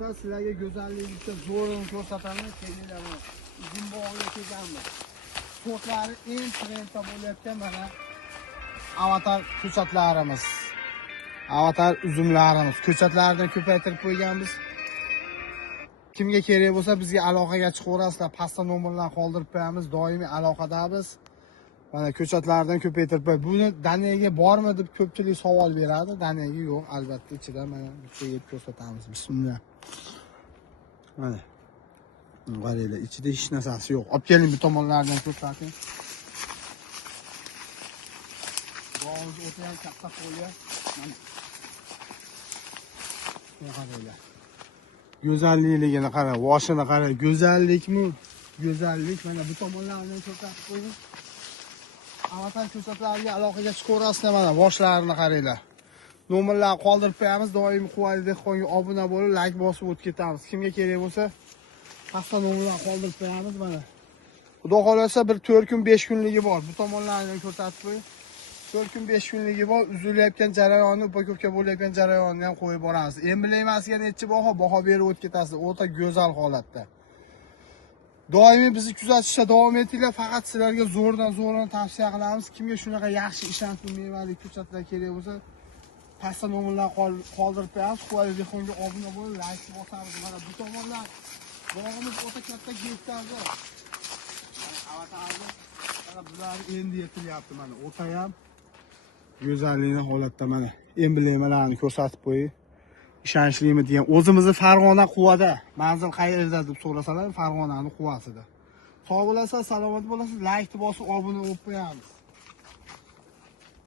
bo'lsa, sizlarga go'zallikda zo'rini ko'rsatamiz. Kelinglar, uzun bog'ga kelganmiz. Sortlari eng trendda bo'layotgan mana avatar ko'chatlarimiz. Avatar uzumlarimiz. Ko'chatlarni ko'paytirib qo'yganmiz. Kimga kerak bo'lsa bizga aloqaga chiqaverasizlar. Pastda nomerlarni qoldirib qo'yamiz. Doimiy aloqadamiz. Mana ko'chatlardan ko'paytirib qo'y. Buni Daniyaga bormi deb ko'pchilik savol beradi. Daniyaga yo'q, albatta ichida mana bitta yeb ko'rsatamiz. Bismillah. Mana. Qaranglar, ichida hech narsasi yo'q. Olib keling bu tomonlardan ko'rsating. Bog'imiz o'ta ham katta folya. Mana. Qaranglar. Go'zalligini qara, boshini qara. Go'zallikmi? Go'zallik. Mana bu tomonlardan ko'rsatib qo'ying. Avatar ko'chatlariga aloqaga chiqaverasizlar, mana boshlarini qaranglar. Nomerlarni qoldirib qo'yamiz. Doimiy Quvali dehqonga obuna bo'lib, like bosib o'tib ketamiz. Kimga kerak bo'lsa, pastda nomerlarni qoldirib qo'yamiz mana. Xudo xolasa bir 4 kun 5 kunligi bor. Bu tomonlarni ko'rsatib qo'ying. 4 kun 5 kunligi bor. Uzilayotgan jarayonni, upakovka bo'layotgan jarayonni ham qo'yib boramiz. Emblemasiga necha baho berib o'tib ketasiz. O'ta go'zal holatda. Doimiy bizni kuzatishda davom etinglar. Faqat sizlarga zo'rdan tavsiya qilamiz. Kimga shunaqa yaxshi ishonchli mevali ko'chatlar kerak bo'lsa, pastda nomerlarni qoldirib qo'yamiz. Quvali dehqonga obuna bo'lib, like bosamiz. Mana bu tomonlar bog'imiz o'ta katta gektarda. Avatarni mana bular endi yetilyapti mana. O'ta ham go'zallikni holatda mana emblemalarni ko'rsatib qo'ying. Ishonchlimi degan. O'zimizni Farg'ona Quvada, manzil qayerda deb so'rasalar, Farg'onaning Quvasida. Sog' bo'lasiz, salomat bo'lasiz, like bosib, obuna bo'lib qo'yamiz.